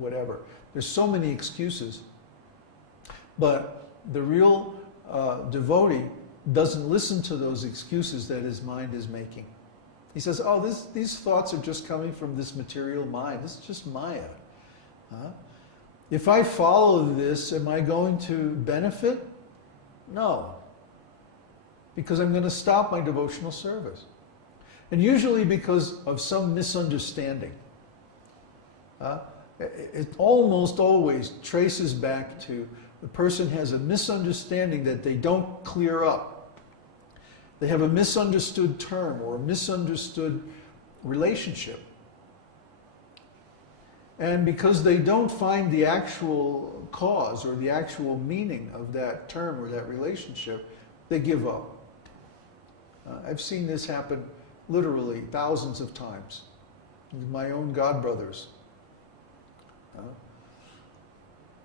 whatever. There's so many excuses. But the real devotee doesn't listen to those excuses that his mind is making. He says, oh, these thoughts are just coming from this material mind. This is just Maya. If I follow this, am I going to benefit? No. Because I'm going to stop my devotional service. And usually because of some misunderstanding. It almost always traces back to the person has a misunderstanding that they don't clear up. They have a misunderstood term or a misunderstood relationship. And because they don't find the actual cause or the actual meaning of that term or that relationship, they give up. I've seen this happen literally thousands of times with my own godbrothers.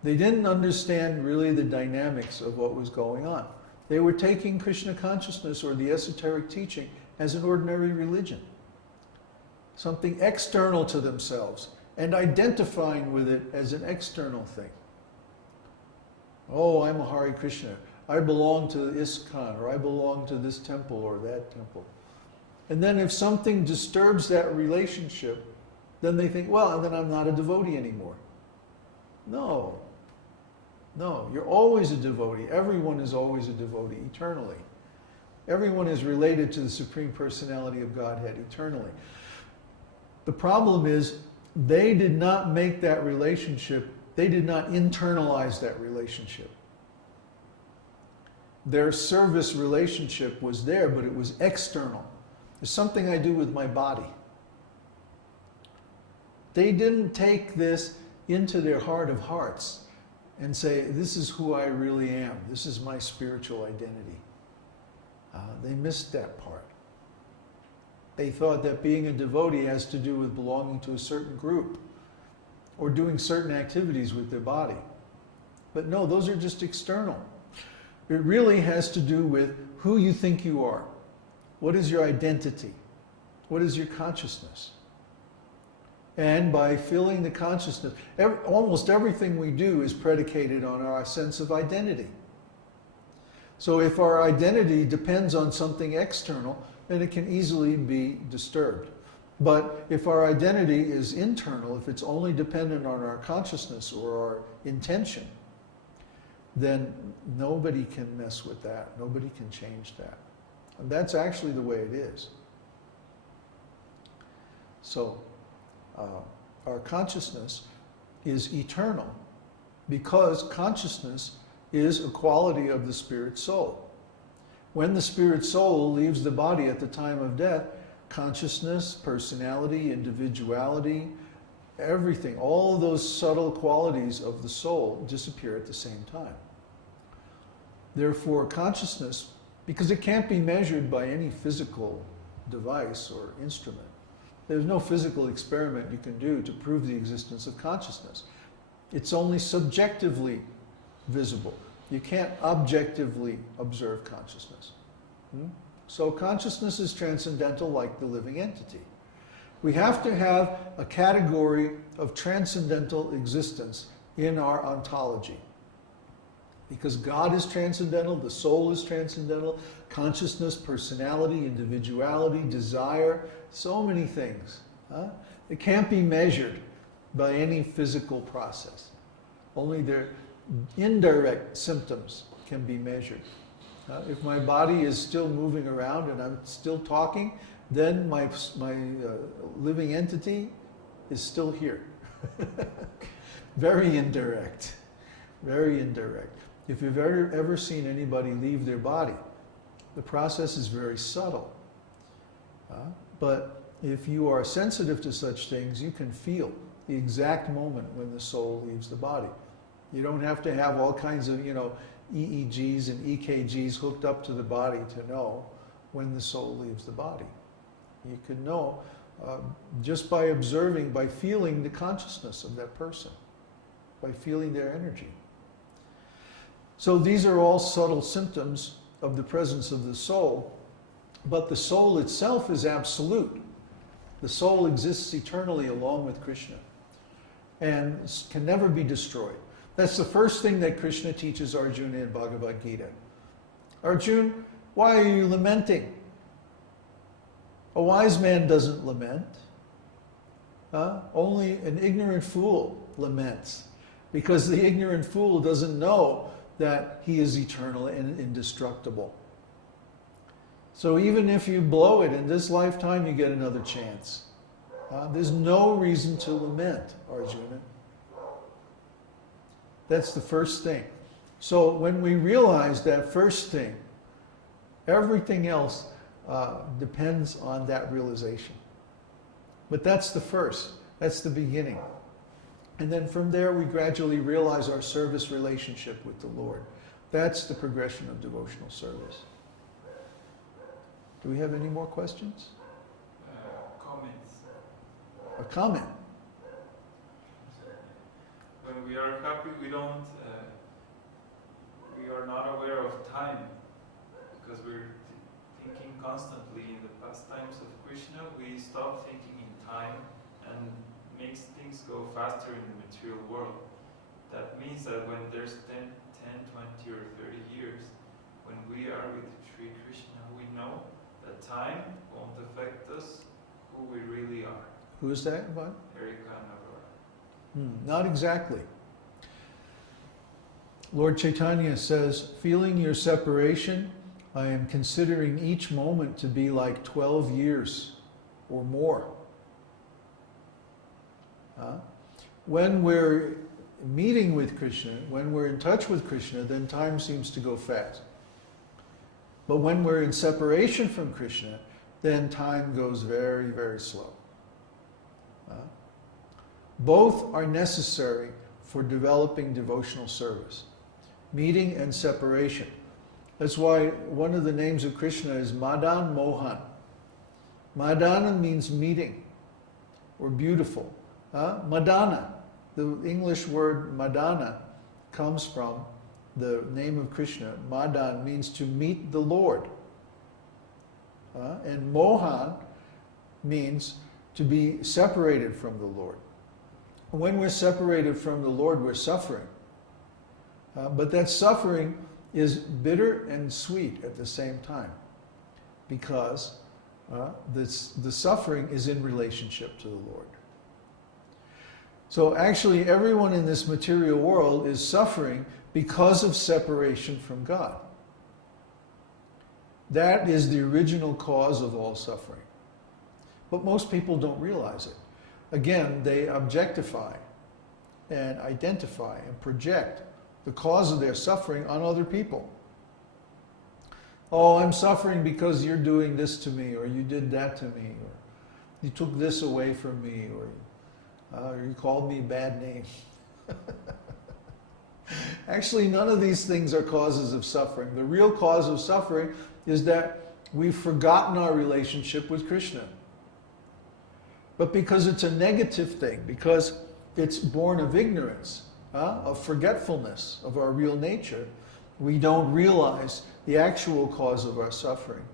They didn't understand really the dynamics of what was going on. They were taking Krishna consciousness or the esoteric teaching as an ordinary religion, something external to themselves, and identifying with it as an external thing. Oh, I'm a Hare Krishna. I belong to ISKCON, or I belong to this temple or that temple. And then if something disturbs that relationship, then they think, well, then I'm not a devotee anymore. No. No, you're always a devotee. Everyone is always a devotee, eternally. Everyone is related to the Supreme Personality of Godhead eternally. The problem is, they did not make that relationship, they did not internalize that relationship. Their service relationship was there, but it was external. There's something I do with my body. They didn't take this into their heart of hearts and say, this is who I really am. This is my spiritual identity. They missed that part. They thought that being a devotee has to do with belonging to a certain group or doing certain activities with their body. But no, those are just external. It really has to do with who you think you are. What is your identity? What is your consciousness? And by filling the consciousness, almost everything we do is predicated on our sense of identity. So if our identity depends on something external, then it can easily be disturbed. But if our identity is internal, if it's only dependent on our consciousness or our intention, then nobody can mess with that. Nobody can change that. And that's actually the way it is. So, our consciousness is eternal because consciousness is a quality of the spirit soul. When the spirit soul leaves the body at the time of death, consciousness, personality, individuality, everything, all of those subtle qualities of the soul disappear at the same time. Therefore, consciousness, because it can't be measured by any physical device or instrument, there's no physical experiment you can do to prove the existence of consciousness. It's only subjectively visible. You can't objectively observe consciousness. So consciousness is transcendental like the living entity. We have to have a category of transcendental existence in our ontology. Because God is transcendental, the soul is transcendental, consciousness, personality, individuality, desire, so many things. It can't be measured by any physical process. Only their indirect symptoms can be measured. If my body is still moving around and I'm still talking, then my living entity is still here. Very indirect. Very indirect. If you've ever seen anybody leave their body, the process is very subtle. But if you are sensitive to such things, you can feel the exact moment when the soul leaves the body. You don't have to have all kinds of, EEGs and EKGs hooked up to the body to know when the soul leaves the body. You can know just by observing, by feeling the consciousness of that person, by feeling their energy. So these are all subtle symptoms of the presence of the soul, but the soul itself is absolute. The soul exists eternally along with Krishna. and can never be destroyed. That's the first thing that Krishna teaches Arjuna in Bhagavad Gita. Arjuna, why are you lamenting? A wise man doesn't lament. Only an ignorant fool laments, because the ignorant fool doesn't know that he is eternal and indestructible. So even if you blow it in this lifetime, you get another chance. There's no reason to lament, Arjuna. That's the first thing. So when we realize that first thing, everything else depends on that realization. But that's the first. That's the beginning. And then from there we gradually realize our service relationship with the Lord. That's the progression of devotional service. Do we have any more questions? Comments. A comment? When we are happy, we are not aware of time, because we're thinking constantly in the pastimes of Krishna. We stop thinking in time and makes things go faster in the material world. That means that when there's 10, 20 or 30 years, when we are with Sri Krishna, we know that time won't affect us, who we really are. Who is that, Bud? Erika and Aurora. Not exactly. Lord Chaitanya says, feeling your separation, I am considering each moment to be like 12 years or more. When we're meeting with Krishna, when we're in touch with Krishna, then time seems to go fast. But when we're in separation from Krishna, then time goes very, very slow. Both are necessary for developing devotional service. Meeting and separation. That's why one of the names of Krishna is Madan Mohan. Madana means meeting or beautiful. Madana, the English word Madana, comes from the name of Krishna. Madan means to meet the Lord. And Mohan means to be separated from the Lord. When we're separated from the Lord, we're suffering. But that suffering is bitter and sweet at the same time, because the suffering is in relationship to the Lord. So actually everyone in this material world is suffering because of separation from God. That is the original cause of all suffering. But most people don't realize it. Again, they objectify and identify and project the cause of their suffering on other people. Oh, I'm suffering because you're doing this to me, or you did that to me, or you took this away from me, or you called me a bad name. Actually, none of these things are causes of suffering. The real cause of suffering is that we've forgotten our relationship with Krishna. But because it's a negative thing, because it's born of ignorance, of forgetfulness of our real nature, we don't realize the actual cause of our suffering,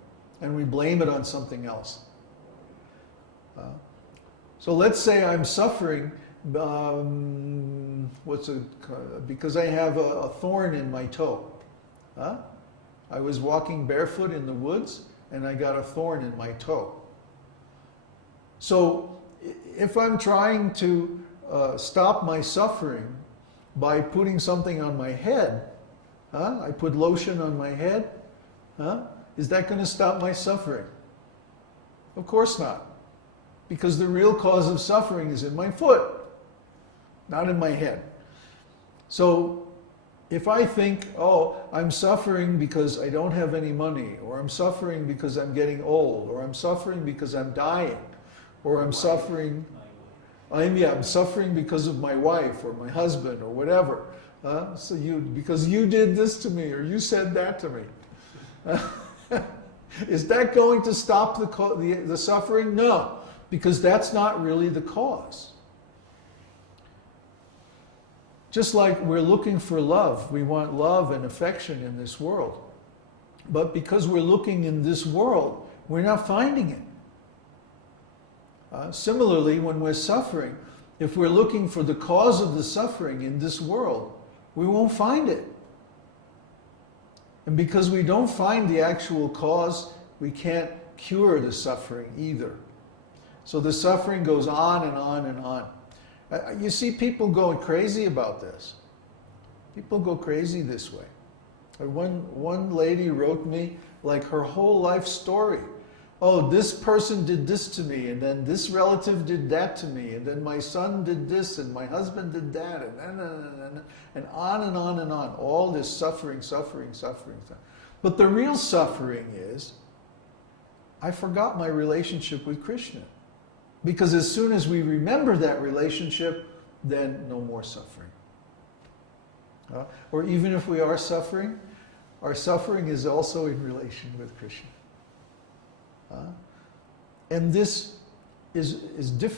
and we blame it on something else. So let's say I'm suffering because I have a thorn in my toe. I was walking barefoot in the woods and I got a thorn in my toe. So if I'm trying to stop my suffering by putting something on my head, I put lotion on my head, is that going to stop my suffering? Of course not. Because the real cause of suffering is in my foot, not in my head. So if I think, oh, I'm suffering because I don't have any money, or I'm suffering because I'm getting old, or I'm suffering because I'm dying, or I'm suffering because of my wife or my husband or whatever. Because you did this to me or you said that to me. Is that going to stop the suffering? No, because that's not really the cause. Just like we're looking for love, we want love and affection in this world. But because we're looking in this world, we're not finding it. Similarly, when we're suffering, If we're looking for the cause of the suffering in this world, we won't find it. And because we don't find the actual cause, we can't cure the suffering either. So the suffering goes on and on and on. You see people going crazy about this. People go crazy this way. One lady wrote me like her whole life story. Oh, this person did this to me, and then this relative did that to me, and then my son did this, and my husband did that, and on and on and on. All this suffering, suffering, suffering. But the real suffering is, I forgot my relationship with Krishna. Because as soon as we remember that relationship, then no more suffering. Or even if we are suffering, our suffering is also in relation with Krishna. And this is difficult.